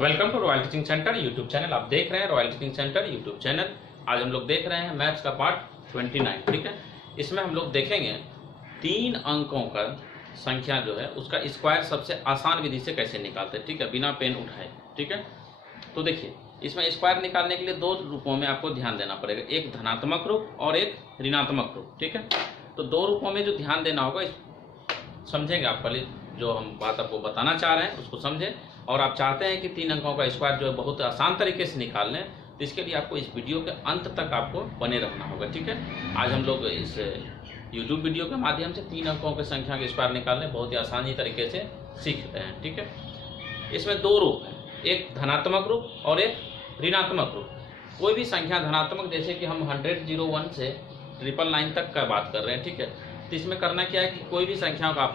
Welcome to royal teaching centre YouTube channel. आप देख रहे हैं royal teaching centre YouTube channel. आज हम लोग देख रहे हैं मैथ्स का पार्ट 29। ठीक है, इसमें हम लोग देखेंगे 3 अंकों का संख्या जो है उसका स्क्वायर सबसे आसान विधि से कैसे निकालते हैं। ठीक है, बिना पेन उठाए। ठीक है, तो देखिए इसमें स्क्वायर निकालने के लिए 2 रूपों में आपको ध्यान देना पड़ेगा, एक धनात्मक रूप और एक ऋणात्मक रूप। ठीक है, तो 2 रूपों में जो ध्यान देना होगा समझेंगे आप। पहले जो हम बात आपको बताना चाह रहे हैं उसको समझें, और आप चाहते हैं कि 3 अंकों का स्क्वायर जो है बहुत आसान तरीके से निकाल लें, तो इसके लिए आपको इस वीडियो के अंत तक आपको बने रहना होगा। ठीक है, आज हम लोग इस YouTube वीडियो के माध्यम से 3 अंकों की संख्या के स्क्वायर निकालने बहुत ही आसानी तरीके से सीखते हैं। ठीक है, इसमें 2 रूप हैं, एक धनात्मक रूप और एक ऋणात्मक रूप। कोई भी संख्या धनात्मक, जैसे कि हम 100, 0, 1 से 999 तक का बात कर रहे हैं। ठीक है, तो इसमें करना क्या है कि कोई भी संख्या को आप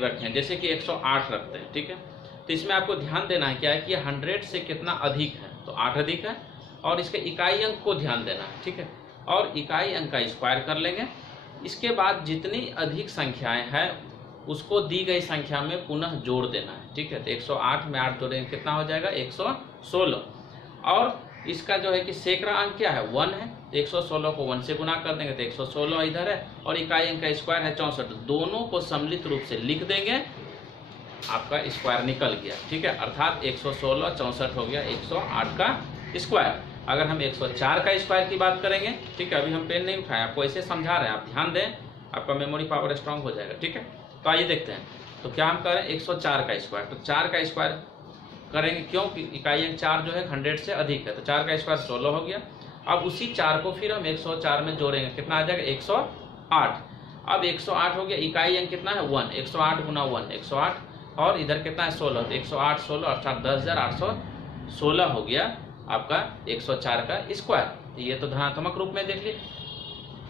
रखें, जैसे कि 108 रखते हैं। ठीक है, तो इसमें आपको ध्यान देना है क्या है कि 100 से कितना अधिक है, तो 8 अधिक है, और इसके इकाई अंक को ध्यान देना है। ठीक है, और इकाई अंक का स्क्वायर कर लेंगे। इसके बाद जितनी अधिक संख्याएं हैं उसको दी गई संख्या में पुनः जोड़ देना है। ठीक है, तो 108 में 8 जोड़ेंगे कितना हो जाएगा 116, और इसका जो है कि सैकड़ा अंक क्या है 1 है, 116 को 1 से गुना कर देंगे तो 116 इधर है, और इकाई अंक का स्क्वायर है 64। दोनों को सम्मिलित रूप से लिख देंगे, आपका स्क्वायर निकल गया। ठीक है, अर्थात 116 64 हो गया 108 का स्क्वायर। अगर हम 104 का स्क्वायर की बात करेंगे, ठीक है, अभी हम पेन नहीं उठाए, आपको ऐसे समझा रहे हैं, आप ध्यान दें, आपका मेमोरी पावर स्ट्रांग हो जाएगा। ठीक है, तो आइए देखते हैं। तो क्या हम करें 104 का स्क्वायर, तो 4 का स्क्वायर करेंगे, क्योंकि इकाई अंक 4 जो है 100 से अधिक है, तो 4 का स्क्वायर 16 हो गया। अब उसी 4 को फिर हम 104 में जोड़ेंगे, कितना आ जाएगा 108। अब 108 हो गया, इकाई अंक कितना है 1, 108 गुना 1 108, और इधर कितना है 16, तो 108 16 अर्थात 10,816 हो गया आपका 104 का स्क्वायर। ये तो धनात्मक रूप में देख लिए।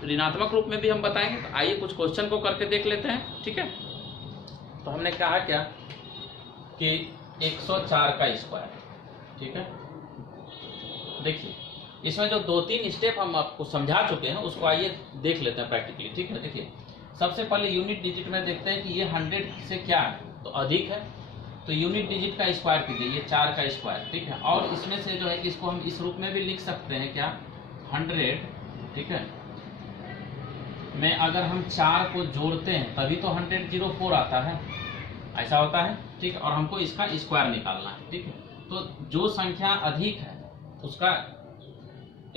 ऋणात्मक रूप में भी हम बताएंगे, तो आइए कुछ क्वेश्चन को करके देख लेते हैं। ठीक है, तो हमने कहा क्या कि 104 का स्क्वायर। ठीक है, देखिए इसमें जो 2-3 स्टेप हम आपको समझा चुके हैं उसको आइए देख लेते हैं प्रैक्टिकली। ठीक है, देखिए सबसे पहले यूनिट डिजिट में देखते हैं कि ये 100 से क्या है, तो अधिक है, तो यूनिट डिजिट का स्क्वायर कीजिए, ये 4 का स्क्वायर। ठीक है, और इसमें से जो है कि इसको हम इस रूप में भी लिख सकते हैं क्या 100, ठीक है, में अगर हम 4 को जोड़ते हैं तभी तो 104 आता है, ऐसा होता है। ठीक है, और हमको इसका स्क्वायर निकालना है। ठीक है, तो जो संख्या अधिक है उसका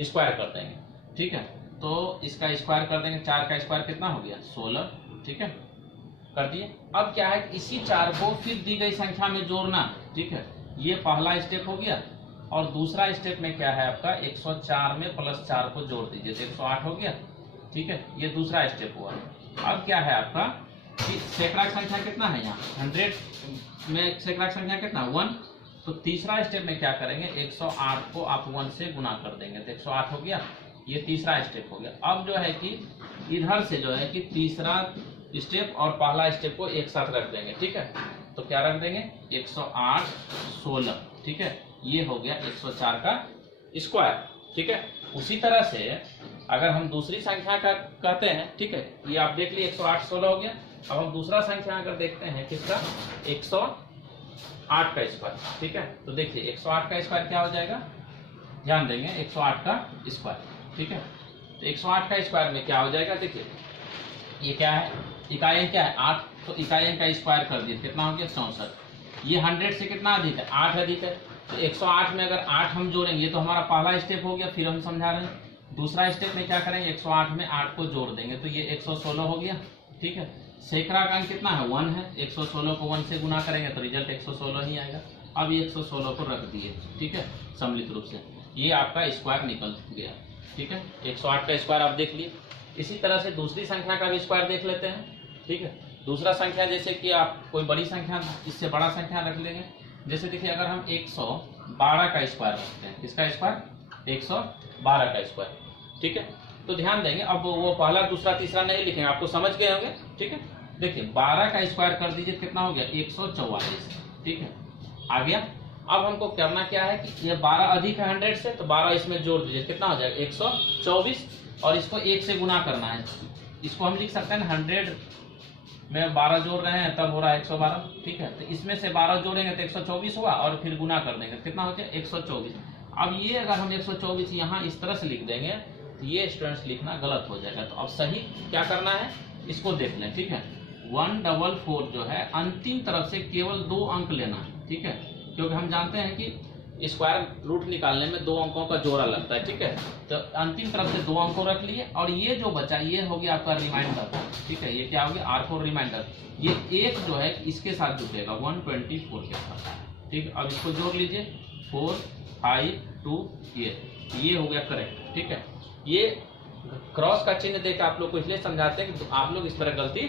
स्क्वायर कर देंगे। ठीक है, तो इसका स्क्वायर कर देंगे, 4 का स्क्वायर कितना हो गया 16। ठीक है, कर दिए। अब क्या है कि इसी 4 को फिर दी गई संख्या में जोड़ना। ठीक है, ये पहला स्टेप हो गया, और दूसरा स्टेप में क्या है आपका 104 में +4 को जोड़ दीजिए तो 108 हो गया। ठीक है, ये दूसरा स्टेप हुआ। अब क्या है आपका कि सैकड़ा संख्या कितना है, यहाँ 100 में सैकड़ा संख्या कितना 1, तो तीसरा स्टेप में क्या करेंगे 108 को आप 1 से गुना कर देंगे तो 108 हो गया। ये तीसरा स्टेप हो गया। अब जो है कि इधर से जो है कि तीसरा स्टेप और पहला स्टेप को एक साथ रख देंगे। ठीक है, तो क्या रख देंगे 108 16। ठीक है, ये हो गया 104 का स्क्वायर। ठीक है, उसी तरह से अगर हम दूसरी संख्या का कहते हैं, ठीक है, ये आप देख लिए 108 16 हो गया। अब हम दूसरा संख्या अगर देखते हैं किसका 108 का स्क्वायर। ठीक है, तो देखिए 108 का स्क्वायर क्या हो जाएगा, ध्यान देंगे 108 का स्क्वायर। ठीक है, तो 108 का स्क्वायर में क्या हो जाएगा, देखिए ये क्या है, इकाई अंक क्या है 8, तो इकाई अंक का स्क्वायर कर दिए कितना हो गया 64। ये 100 से कितना अधिक है 8 अधिक है, तो 108 में अगर 8 हम जोड़ेंगे, ये तो हमारा पहला स्टेप हो गया। फिर हम समझा रहे हैं दूसरा स्टेप में क्या करेंगे 108 में 8 को जोड़ देंगे तो ये 116 हो गया। ठीक है, सैकड़ा का अंक कितना है 1 है, 116 को 1 से गुना करेंगे तो रिजल्ट 116 ही आएगा। अब ये 116 को रख दिए। ठीक है, सम्मिलित रूप से ये आपका स्क्वायर निकल गया। ठीक है, 108 का स्क्वायर आप देख लिए। इसी तरह से दूसरी संख्या का भी स्क्वायर देख लेते हैं। ठीक है, दूसरा संख्या जैसे कि आप कोई बड़ी संख्या, इससे बड़ा संख्या रख लेंगे, जैसे देखिए अगर हम 112 का स्क्वायर रखते हैं, किसका स्क्वायर 112 का स्क्वायर। ठीक है, तो ध्यान देंगे, अब वो पहला दूसरा तीसरा नहीं लिखेंगे, आपको समझ गए होंगे। ठीक है, देखिए 12 का स्क्वायर कर दीजिए कितना हो गया 144। ठीक है, आ गया। अब हमको करना क्या है कि ये 12 अधिक है 100 से, तो 12 इसमें जोड़ दीजिए कितना हो जाएगा 124, और इसको 1 से गुना करना है। इसको हम लिख सकते हैं 100 में 12 जोड़ रहे हैं तब हो रहा है 112, ठीक है। तो इसमें से 12 जोड़ेंगे तो 124 हुआ और फिर गुना कर देंगे, कितना हो जाए 124। अब ये अगर हम 124 यहाँ इस तरह से लिख देंगे तो ये स्टूडेंट्स लिखना गलत हो जाएगा। तो अब सही क्या करना है इसको देख लें, ठीक है। 144 जो है अंतिम तरफ से केवल 2 अंक लेना है, ठीक है, क्योंकि हम जानते हैं कि स्क्वायर रूट निकालने में 2 अंकों का जोड़ा लगता है, ठीक है। तो अंतिम तरफ से 2 अंकों रख लिए और ये जो बचा ये हो गया आपका रिमाइंडर, ठीक है। ये क्या हो गया R4 रिमाइंडर, ये एक जो है इसके साथ जुटेगा 124 के साथ, ठीक है। अब इसको जोड़ लीजिए 4 5 2 ये हो गया करेक्ट, ठीक है। ये क्रॉस का चिन्ह देकर आप लोग को इसलिए समझाते हैं कि आप लोग इस तरह गलती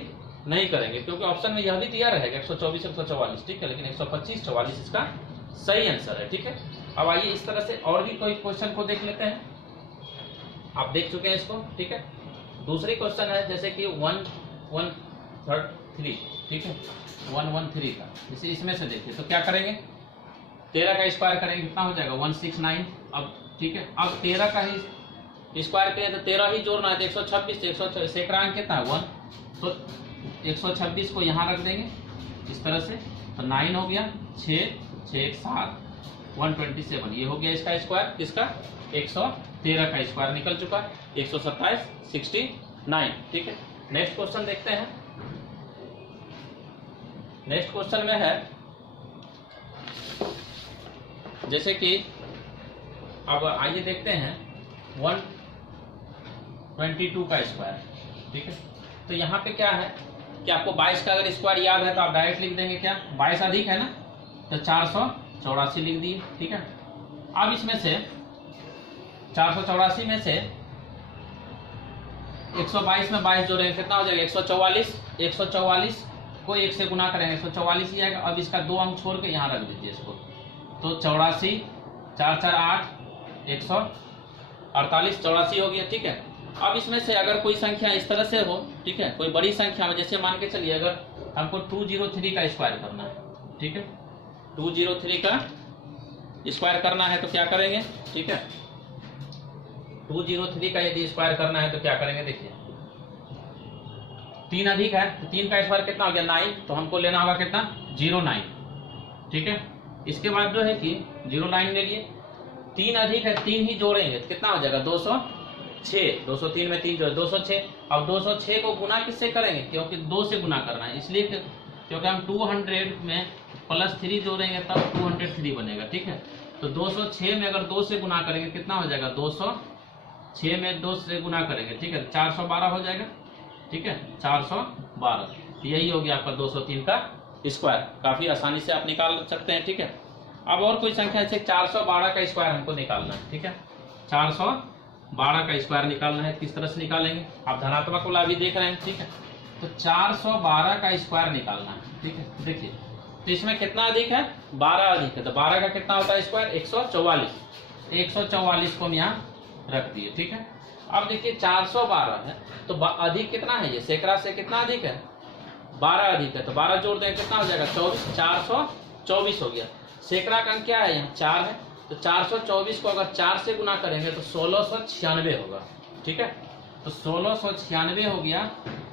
नहीं करेंगे, क्योंकि ऑप्शन में यह भी दिया रहेगा 124 144, ठीक है, लेकिन 125 44 इसका सही आंसर है, ठीक है। अब आइए इस तरह से और भी कोई क्वेश्चन को देख लेते हैं। आप देख चुके हैं इसको, ठीक है। दूसरी क्वेश्चन है जैसे कि 113, ठीक है, 113 का, जैसे इसमें से देखिए तो क्या करेंगे 13 का स्क्वायर करेंगे, कितना हो जाएगा 169। अब ठीक है, अब 13 का ही स्क्वायर करें तो 13 ही जोड़ना है तो 126, 126 सैकड़ा अंक कितना है 1, तो 126 को यहाँ रख देंगे इस तरह से, तो 9 हो गया, 6 6 7 127, ये हो गया इसका स्क्वायर, किसका 113 का स्क्वायर निकल चुका है, 127 69, ठीक है। नेक्स्ट क्वेश्चन देखते हैं। नेक्स्ट क्वेश्चन में है जैसे कि अब आइए देखते हैं 122 का स्क्वायर, ठीक है। तो यहाँ पे क्या है कि आपको 22 का अगर स्क्वायर याद है तो आप डायरेक्ट लिख देंगे, क्या 22 अधिक है ना, तो 484 लिख दिए, ठीक है। अब इसमें से 484 में से 122 में 22 जोड़ेंगे कितना हो जाएगा 144, 144 को 1 से गुना करेंगे 144 ही आएगा। अब इसका 2 अंक छोड़ के यहाँ रख दीजिए इसको, तो 84 4 4 8 148 84 हो गया, ठीक है। अब इसमें से अगर कोई संख्या इस तरह से हो, ठीक है, कोई बड़ी संख्या में, जैसे मान के चलिए अगर हमको 203 का स्क्वायर करना है, ठीक है, 203 का स्क्वायर करना है तो क्या करेंगे, ठीक है, 203 का यदि स्क्वायर करना है तो क्या करेंगे, देखिए 3 अधिक है तो 3 का स्क्वायर कितना हो गया 9, तो हमको लेना होगा कितना 09, ठीक है। इसके बाद जो है कि 09 ले लिए, 3 अधिक है 3 ही जोड़ेंगे तो कितना हो जाएगा 206, 203 में 3 जोड़े 206। अब 206 को गुना किससे करेंगे, क्योंकि 2 से गुना करना है, इसलिए क्योंकि हम 200 में +3 जोड़ेंगे तब 203 बनेगा, ठीक है। तो 206 में अगर 2 से गुना करेंगे कितना हो जाएगा 206 में 2 से गुना करेंगे, ठीक है, 412 हो जाएगा, ठीक है, 412। यही हो गया आपका 203 का स्क्वायर, काफी आसानी से आप निकाल सकते हैं, ठीक है। अब और कोई संख्या जैसे 412 का स्क्वायर हमको निकालना है, ठीक है, 412 का स्क्वायर निकालना है, किस तरह से निकालेंगे, आप धनात्मक वाला भी देख रहे हैं, ठीक है। तो 412 का स्क्वायर निकालना है, ठीक है। देखिए तो इसमें कितना अधिक है 12 अधिक है, तो 12 का कितना होता है स्क्वायर 144, 144 को हम यहाँ रख दिए, ठीक है। अब देखिए 412 है तो अधिक कितना है, ये सैकड़ा से कितना अधिक है 12 अधिक है, तो 12 जोड़ दें कितना हो जाएगा 24, 424 हो गया। सैकड़ा का अंक क्या है यहाँ 4 है, तो 424 को अगर 4 से गुना करेंगे तो 1696 होगा, ठीक है। तो 1696 हो गया,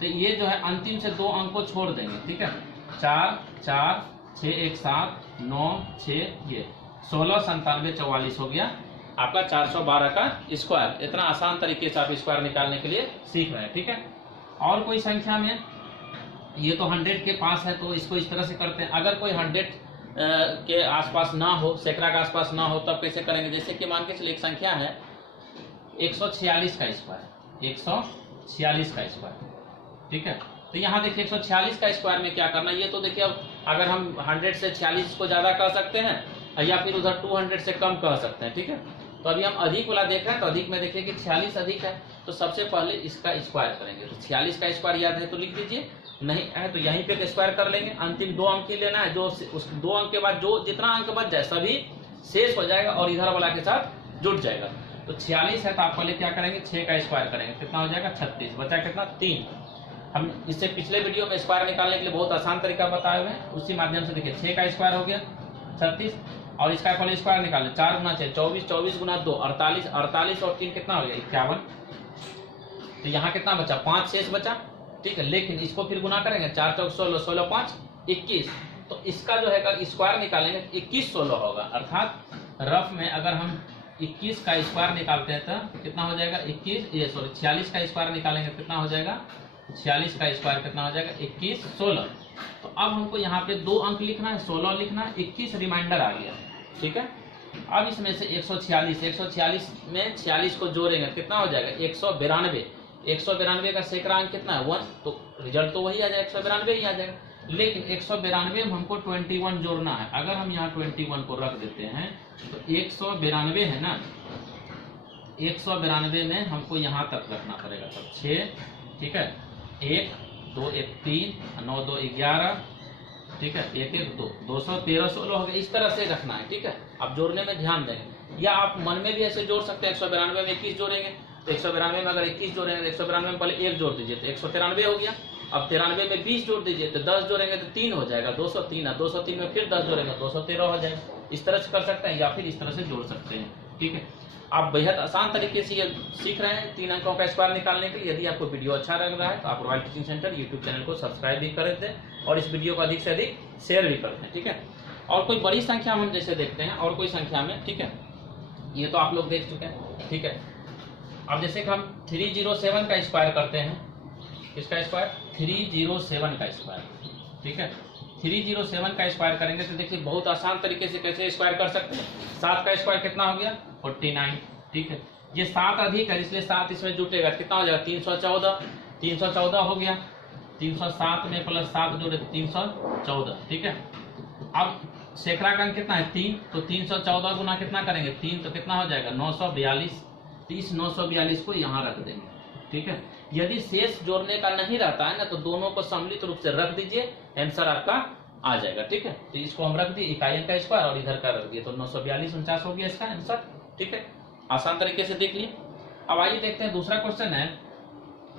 तो ये जो है अंतिम से 2 अंक को छोड़ देंगे, ठीक है, 4 4 6 1 7 9 6, ये 16 97 44 हो गया आपका 412 का स्क्वायर। इतना आसान तरीके से आप स्क्वायर निकालने के लिए सीख रहे हैं, ठीक है। और कोई संख्या में, ये तो 100 के पास है तो इसको इस तरह से करते हैं, अगर कोई 100 के आसपास ना हो, सैकड़ा के आसपास ना हो तब कैसे करेंगे, जैसे कि मान के चलिए एक संख्या है 146 का स्क्वायर, 146 का स्क्वायर, ठीक है। तो यहाँ देखिए 146 का स्क्वायर में क्या करना है, ये तो देखिए अब अगर हम 100 से 46 को ज्यादा कह सकते हैं या फिर उधर 200 से कम कह सकते हैं, ठीक है। तो अभी हम अधिक वाला देख रहे हैं, तो अधिक में देखिए कि 46 अधिक है, तो सबसे पहले इसका स्क्वायर करेंगे, तो 46 का स्क्वायर याद है तो लिख दीजिए, नहीं है तो यहीं पे स्क्वायर कर लेंगे। अंतिम 2 अंक ही लेना है, जो उस 2 अंक के बाद जो जितना अंक बच जाए सभी शेष हो जाएगा और इधर वाला के साथ जुट जाएगा। तो 46 है तो आप पहले क्या करेंगे 6 का स्क्वायर करेंगे, कितना हो जाएगा 36, बचा कितना 3। हम इससे पिछले वीडियो में स्क्वायर निकालने के लिए बहुत आसान तरीका बताए हुए हैं, उसी माध्यम से देखिए 6 का स्क्वायर हो गया 36, और इसका पहले स्क्वायर निकालें, 4 गुना 6 24, 24 गुना 2 48, 48 और 3 कितना हो गया 51। तो यहाँ कितना बचा 5 शेष बचा, ठीक है, लेकिन इसको फिर गुना करेंगे 4 चौक 16, 16 5 21, तो इसका जो है स्क्वायर निकालेंगे 21 16 होगा। अर्थात रफ में अगर हम 21 का स्क्वायर निकालते हैं तो कितना हो जाएगा 46 का स्क्वायर निकालेंगे कितना हो जाएगा 46 का स्क्वायर कितना हो जाएगा 21 16। तो अब हमको यहाँ पे 2 अंक लिखना है, 16 लिखना है, 21 रिमाइंडर आ गया। ठीक है, अब इसमें से 146 में 46 को जोड़ेंगे कितना हो जाएगा 192। 192 का सैकड़ा अंक कितना है 1, तो रिजल्ट तो वही आ जाएगा 192 ही आ जाएगा। लेकिन 192 में हमको 21 जोड़ना है। अगर हम यहाँ 21 को रख देते हैं तो 192 है ना, 192 में हमको यहाँ तक रखना पड़ेगा, तब 6, ठीक है, 1 2 1 3 9 2 11, ठीक है, 1 1 2 213 16 हो गया। इस तरह से रखना है। ठीक है, आप जोड़ने में ध्यान देंगे, या आप मन में भी ऐसे जोड़ सकते हैं। 192 में 21 जोड़ेंगे तो 192 में अगर 21 जोड़ेंगे तो 192 में पहले 1 जोड़ दीजिए तो 193 हो गया। अब 93 में 20 जोड़ दीजिए तो 10 जोड़ेंगे तो 3 हो जाएगा 203 है। 203 में फिर 10 जोड़ेंगे 213 हो जाएगा। इस तरह से कर सकते हैं या फिर इस तरह से जोड़ सकते हैं। ठीक है, आप बेहद आसान तरीके से ये सीख रहे हैं 3 अंकों का स्क्वायर निकालने के लिए। यदि आपको वीडियो अच्छा लग रहा है तो आप royal teaching centre YouTube channel को सब्सक्राइब भी कर दें और इस वीडियो को अधिक से अधिक शेयर भी करते हैं। ठीक है, और कोई बड़ी संख्या हम जैसे देखते हैं और कोई संख्या में, ठीक है, ये तो आप लोग देख चुके हैं। ठीक है, अब जैसे कि हम 307 का स्क्वायर करते हैं, इसका स्क्वायर 307 का स्क्वायर, ठीक है, 307 का स्क्वायर करेंगे तो देखिए बहुत आसान तरीके से कैसे स्क्वायर कर सकते हैं। 7 का स्क्वायर कितना हो गया 49, ठीक है, ये 7 अधिक है इसलिए 7 इसमें जुटेगा कितना हो जाएगा 314, 314 हो गया। 307 में प्लस 7 जोड़े 314, ठीक है। अब सैकड़ा का अंक कितना है 3, तो 314 गुना कितना करेंगे 3, तो कितना हो जाएगा 942। तो इस 942 को यहाँ रख देंगे। ठीक है, यदि शेष जोड़ने का नहीं रहता है ना तो दोनों को सम्मिलित रूप से रख दीजिए, आंसर आपका आ जाएगा। ठीक है, तो इसको हम रख दिए इकाई का स्क्वायर और इधर का रख दिए तो 942 49 हो गया इसका आंसर। ठीक है, आसान तरीके से देख लिए। अब आइए देखते हैं दूसरा क्वेश्चन है,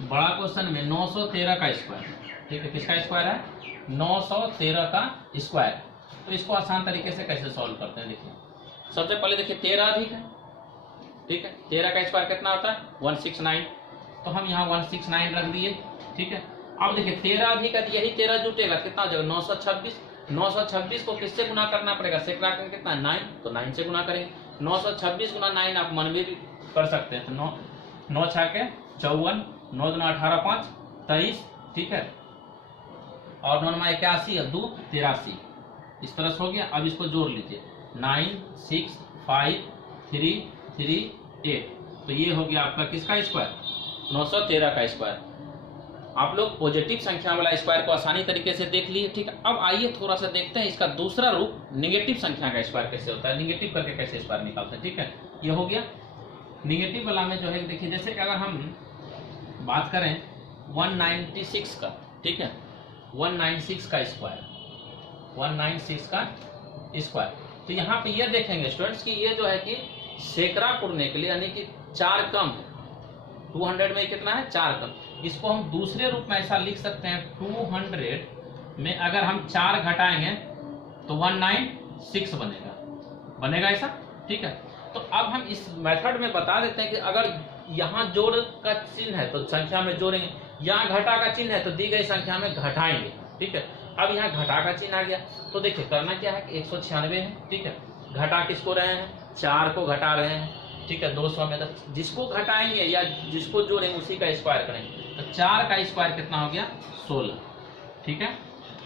बड़ा क्वेश्चन में 913 का स्क्वायर। ठीक है, किसका स्क्वायर है 913 का स्क्वायर। तो इसको आसान तरीके से कैसे सॉल्व करते हैं देखिए। सबसे पहले देखिए 13 अधिक है, ठीक है, 13 का स्क्वायर कितना होता है 169, तो हम यहाँ 169 रख दिए। ठीक है, अब देखिए 13 अधिक है तो यही 13 जुटेगा कितना हो जाएगा 926। 926 को किससे गुना करना पड़ेगा, सैकड़ा का कितना है 9, तो 9 से गुना करेंगे। 926 गुना 9 आप मन में भी कर सकते हैं, तो 9 6 के 54, 9 2 18 5 23, ठीक है, और 9 9 81 और 2 83, इस तरह से हो गया। अब इसको जोड़ लीजिए 9 6 5 3 3 8, तो ये हो गया आपका किसका स्क्वायर 913 का स्क्वायर। आप लोग पॉजिटिव संख्या वाला स्क्वायर को आसानी तरीके से देख लिए। ठीक है, अब आइए थोड़ा सा देखते हैं इसका दूसरा रूप निगेटिव संख्या का स्क्वायर कैसे होता है, निगेटिव करके कैसे स्क्वायर निकालते हैं। ठीक है, ये हो गया निगेटिव वाला में जो है देखिए, जैसे कि अगर हम बात करें 196 का, ठीक है, 196 का स्क्वायर, 196 का स्क्वायर, तो यहाँ पे ये देखेंगे स्टूडेंट्स की ये जो है कि सैकड़ा पूर्णे के लिए यानी कि 4 कम है, 200 में कितना है 4 कम। इसको हम दूसरे रूप में ऐसा लिख सकते हैं 200 में अगर हम 4 घटाएंगे तो 196 बनेगा ऐसा। ठीक है, तो अब हम इस मेथड में बता देते हैं कि अगर यहाँ जोड़ का चिन्ह है तो संख्या में जोड़ेंगे, यहाँ घटा का चिन्ह है तो दी गई संख्या में घटाएंगे। ठीक है, अब यहाँ घटा का चिन्ह आ गया तो देखिए करना क्या है कि 196 है। ठीक है, घटा किसको रहे हैं 4 को घटा रहे हैं। ठीक है, 200 में तो जिसको घटाएंगे या जिसको जोड़ेंगे उसी का स्क्वायर करेंगे, तो 4 का स्क्वायर कितना हो गया 16। ठीक है,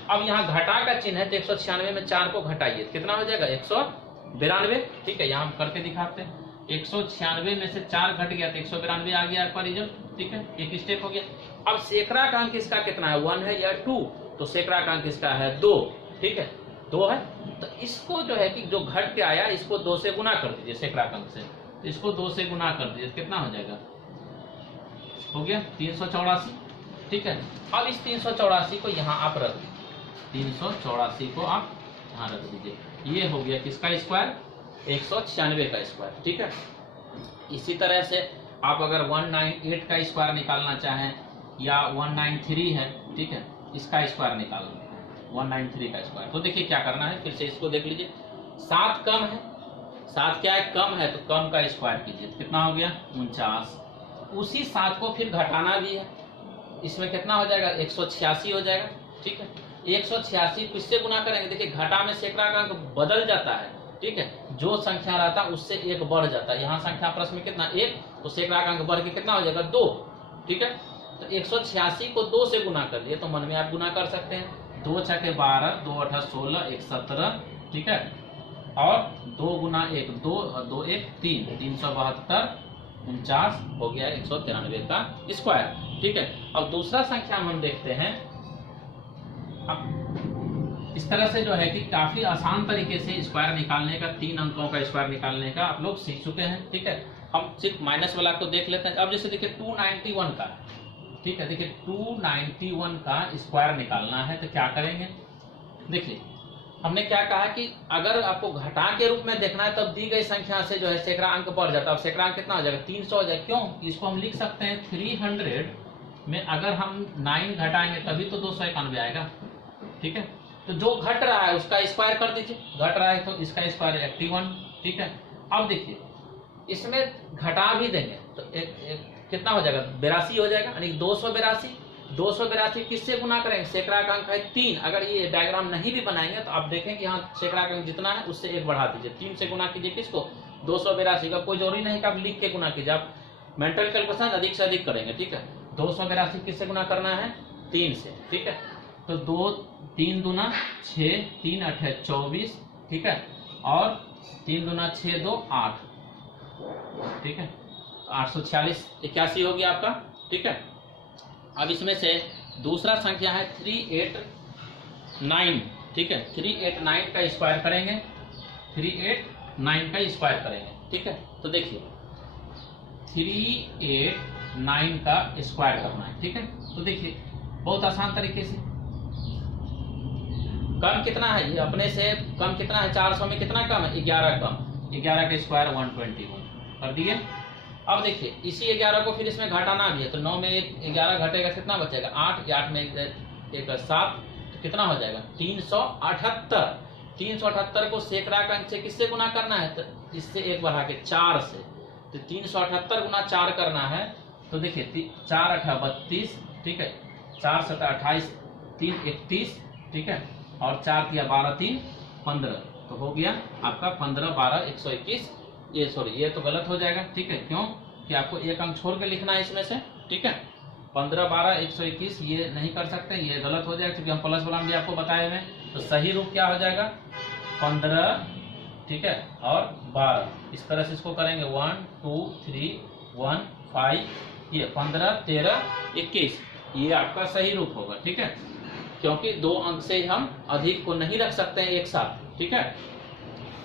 अब यहाँ घटा का चिन्ह है तो 196 में 4 को घटाइए कितना हो जाएगा 192। ठीक है, यहाँ हम करके दिखाते हैं, 196 में से 4 घट गया तो 192 आ गया आपका रिजल्ट। ठीक है, एक स्टेप हो गया। अब सैकड़ा का अंक इसका कितना है 1 है या 2, तो सैकड़ा का अंक इसका है 2। ठीक है, 2 है, तो इसको जो है कि जो घट के आया इसको 2 से गुना कर दीजिए सैकड़ा का अंक से, तो इसको 2 से गुना कर दीजिए कितना हो जाएगा, हो गया 384। ठीक है, अब इस 384 को यहाँ आप रख दीजिए, 384 को आप यहाँ रख दीजिए, ये हो गया किसका स्क्वायर 196 का स्क्वायर। ठीक है, इसी तरह से आप अगर 198 का स्क्वायर निकालना चाहें या 193 है, ठीक है, इसका स्क्वायर निकालना है 193 का स्क्वायर, तो देखिए क्या करना है, फिर से इसको देख लीजिए। 7 कम है, 7 क्या है कम है, तो कम का स्क्वायर कीजिए कितना हो गया 49। उसी 7 को फिर घटाना भी है, इसमें कितना हो जाएगा 186 हो जाएगा। ठीक है, 186 किससे गुना करेंगे, देखिए घटा में सैकड़ा का अंक बदल जाता है। ठीक है, जो संख्या रहता है उससे एक बढ़ जाता है। यहाँ संख्या प्रश्न में कितना 1, तो सैकड़ा का अंक बढ़ के कितना हो जाएगा 2। ठीक है, तो 186 को 2 से गुना कर लिए तो मन में आप गुना कर सकते हैं। 2 छके 12, 2 8 16, 1 17। ठीक है, और 2 गुना 1 2, 2 1 3, 372, 49 हो गया 193 का स्क्वायर। ठीक है, अब दूसरा संख्या हम देखते हैं। अब इस तरह से जो है कि काफी आसान तरीके से स्क्वायर निकालने का, 3 अंकों का स्क्वायर निकालने का आप लोग सीख चुके हैं। ठीक है, हम सिर्फ माइनस वाला को देख लेते हैं। अब जैसे देखिए 291 का, ठीक है, देखिए 291 का स्क्वायर निकालना है तो क्या करेंगे, देखिए हमने क्या कहा कि अगर आपको घटा के रूप में देखना है तब दी गई संख्या से जो है सैकड़ा अंक बढ़ जाता है। अब सैकड़ा अंक कितना हो जाएगा 300 हो जाएगा। क्यों, इसको हम लिख सकते हैं 300 में अगर हम 9 घटाएंगे तभी तो 291 आएगा। ठीक है, तो जो घट रहा है उसका स्क्वायर कर दीजिए, घट रहा है तो इसका स्क्वायर 81। ठीक है, अब देखिए इसमें घटा भी देंगे तो कितना हो जाएगा 82 हो जाएगा, यानी 282। 282 किससे गुना करेंगे, सैकड़ा का अंक है 3। अगर ये डायग्राम नहीं भी बनाएंगे तो आप देखें कि यहाँ सैकड़ा का अंक जितना है उससे 1 बढ़ा दीजिए। 3 से गुना कीजिए किसको, 282 का। कोई जरूरी नहीं कि आप लिख के गुना कीजिए, आप मेंटल कैलकुलेशन अधिक से अधिक करेंगे। ठीक है, 282 किससे गुना करना है 3 से। ठीक है, तो 2 3 दूना 6, 3 8 24। ठीक है, और 3 दूना 6 2 8। ठीक है, 846 81 हो गया आपका। ठीक है, अब इसमें से दूसरा संख्या है 389। ठीक है, 389 का स्क्वायर करेंगे, 389 का स्क्वायर करेंगे। ठीक है, तो देखिए 389 का स्क्वायर करना है। ठीक है, तो देखिए बहुत आसान तरीके से, कम कितना है ये अपने से कम कितना है, 400 में कितना कम है 11 कम, 11 का स्क्वायर 121 कर दिए। अब देखिए इसी 11 को फिर इसमें घटाना भी है तो 9 में 11 घटेगा कितना बचेगा 8, 8 में 1 7, तो कितना हो जाएगा 378। 378 को सैकड़ा का अंक से किससे गुना करना है, तो इससे 1 बढ़ा के 4 से, तो 378 गुना 4 करना है। तो देखिए 4 8 32। ठीक है, 4 7 28, 3 31। ठीक है, और 4 3 12 3 15, तो हो गया आपका 15 12 121। ये सॉरी ये तो गलत हो जाएगा। ठीक है, क्यों कि आपको 1 अंक छोड़ के लिखना है इसमें से। ठीक है, 15 12 121 ये नहीं कर सकते, ये गलत हो जाएगा क्योंकि हम प्लस वाला भी आपको बताए हुए। तो सही रूप क्या हो जाएगा 15। ठीक है, और 12, इस तरह से इसको करेंगे 1 2 3 1 5, ये 15 13 21, ये आपका सही रूप होगा। ठीक है, क्योंकि 2 अंक से हम अधिक को नहीं रख सकते हैं एक साथ। ठीक है,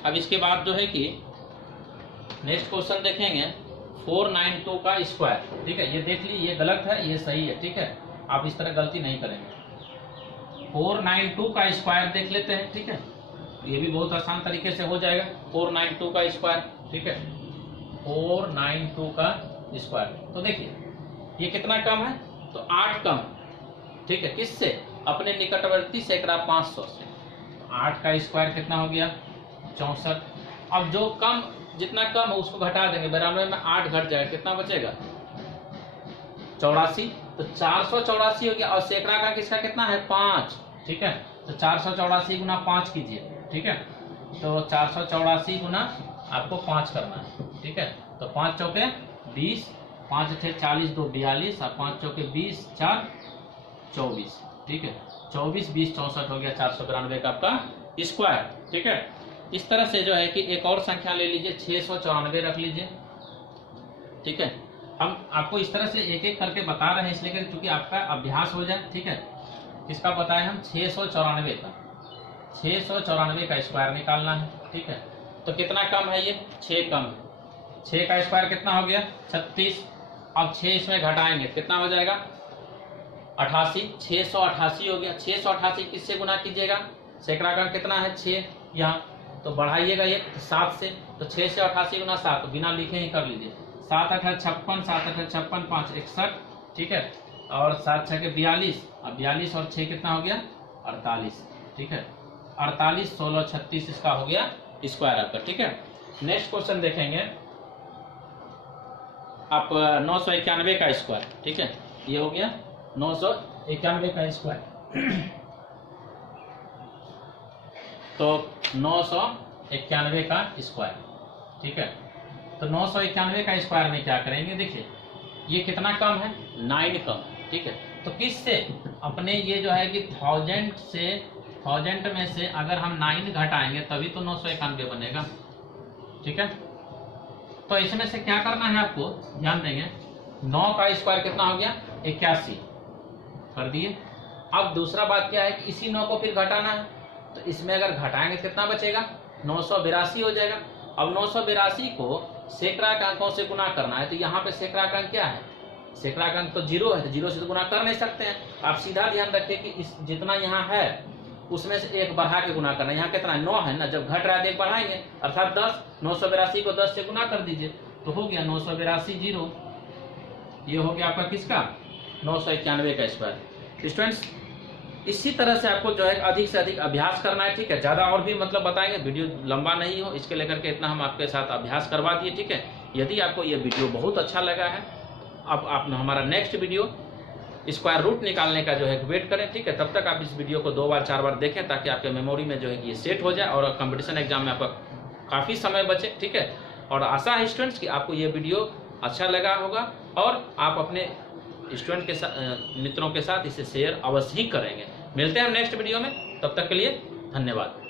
अब इसके बाद जो है कि नेक्स्ट क्वेश्चन देखेंगे 492 का स्क्वायर। ठीक है, ये देख ली, ये गलत है ये सही है। ठीक है, आप इस तरह गलती नहीं करेंगे। 492 का स्क्वायर देख लेते हैं। ठीक है, ये भी बहुत आसान तरीके से हो जाएगा 492 का स्क्वायर। ठीक है, 492 का स्क्वायर, तो देखिए ये कितना कम है, तो 8 कम। ठीक है, किससे, अपने निकटवर्ती सैकड़ा 500 से। 8 का स्क्वायर कितना हो गया 64। अब जो कम, जितना कम है उसको घटा देंगे, 92 में 8 घट जाएगा, कितना बचेगा 84। तो 484 हो गया, और सैकड़ा का किसका कितना है 5। ठीक है, तो 484 गुना 5 कीजिए। ठीक है, तो 484 गुना आपको 5 करना है। ठीक है, तो 5 चौके 20, 5 थे 40 2 42, और 5 चौके 20 4 24। ठीक है, 24 20 64 हो गया 492 का आपका स्क्वायर। ठीक है, इस तरह से जो है कि एक और संख्या ले लीजिए 694 रख लीजिए। ठीक है, हम आपको इस तरह से एक एक करके बता रहे हैं इसलिए क्योंकि आपका अभ्यास हो जाए। ठीक है, किसका बताया हम 694 का, 694 का स्क्वायर निकालना है। ठीक है, तो कितना कम है ये 6 कम है। 6 का स्क्वायर कितना हो गया 36। अब 6 इसमें घटाएंगे कितना हो जाएगा 88, 688 हो गया। 688 किससे गुना कीजिएगा, सैकड़ा का कितना है 6, यहाँ तो बढ़ाइएगा ये 7 से, तो 6 से 88 गुना 7, तो बिना लिखे ही कर लीजिए। 7 8 56, 7 8 56, 5 61। ठीक है, और 7 6 42, अब 42 और 6 कितना हो गया 48। ठीक है, 48 16 36 इसका हो गया स्क्वायर आपका। ठीक है, नेक्स्ट क्वेश्चन देखेंगे आप 991 का स्क्वायर। ठीक है, ये हो गया 991 का स्क्वायर। तो 991 का स्क्वायर, ठीक है। तो 991 का स्क्वायर में क्या करेंगे, देखिए ये कितना कम है, 9 कम, ठीक है। तो किससे, अपने ये जो है कि 1000 में से अगर हम 9 घटाएंगे तभी तो 991 बनेगा, ठीक है। तो इसमें से क्या करना है आपको, ध्यान देंगे, 9 का स्क्वायर कितना हो गया, 81 कर दिए। अब दूसरा बात क्या है कि इसी 9 को फिर घटाना है, तो इसमें अगर घटाएंगे कितना बचेगा, 982 हो जाएगा। अब 982 को सैकड़ा के अंकों से गुना करना है, तो यहाँ पे सैकड़ा का अंक क्या है, सैकड़ा का अंक तो 0 है, तो 0 से तो गुना कर नहीं सकते हैं। आप सीधा ध्यान रखिए कि इस जितना यहाँ है उसमें से 1 बढ़ा के गुना करना है। यहाँ कितना है, 9 है ना, जब घट रहा है तो 1 बढ़ाएंगे, अर्थात 10। 982 को 10 से गुना कर दीजिए, तो हो गया 982 0। ये हो गया आपका किसका, 991 का स्क्वायर। स्टूडेंट्स इसी तरह से आपको जो है अधिक से अधिक अभ्यास करना है, ठीक है। ज़्यादा और भी मतलब बताएंगे, वीडियो लंबा नहीं हो इसके लेकर के इतना हम आपके साथ अभ्यास करवा दिए, ठीक है। यदि आपको ये वीडियो बहुत अच्छा लगा है, अब आप हमारा नेक्स्ट वीडियो स्क्वायर रूट निकालने का जो है वेट करें, ठीक है। तब तक आप इस वीडियो को 2 बार 4 बार देखें, ताकि आपके मेमोरी में जो है ये सेट हो जाए और कंपटीशन एग्जाम में आपका काफ़ी समय बचे, ठीक है। और आशा है स्टूडेंट्स कि आपको ये वीडियो अच्छा लगा होगा और आप अपने स्टूडेंट के साथ, मित्रों के साथ इसे शेयर अवश्य ही करेंगे। मिलते हैं हम नेक्स्ट वीडियो में, तब तक के लिए धन्यवाद।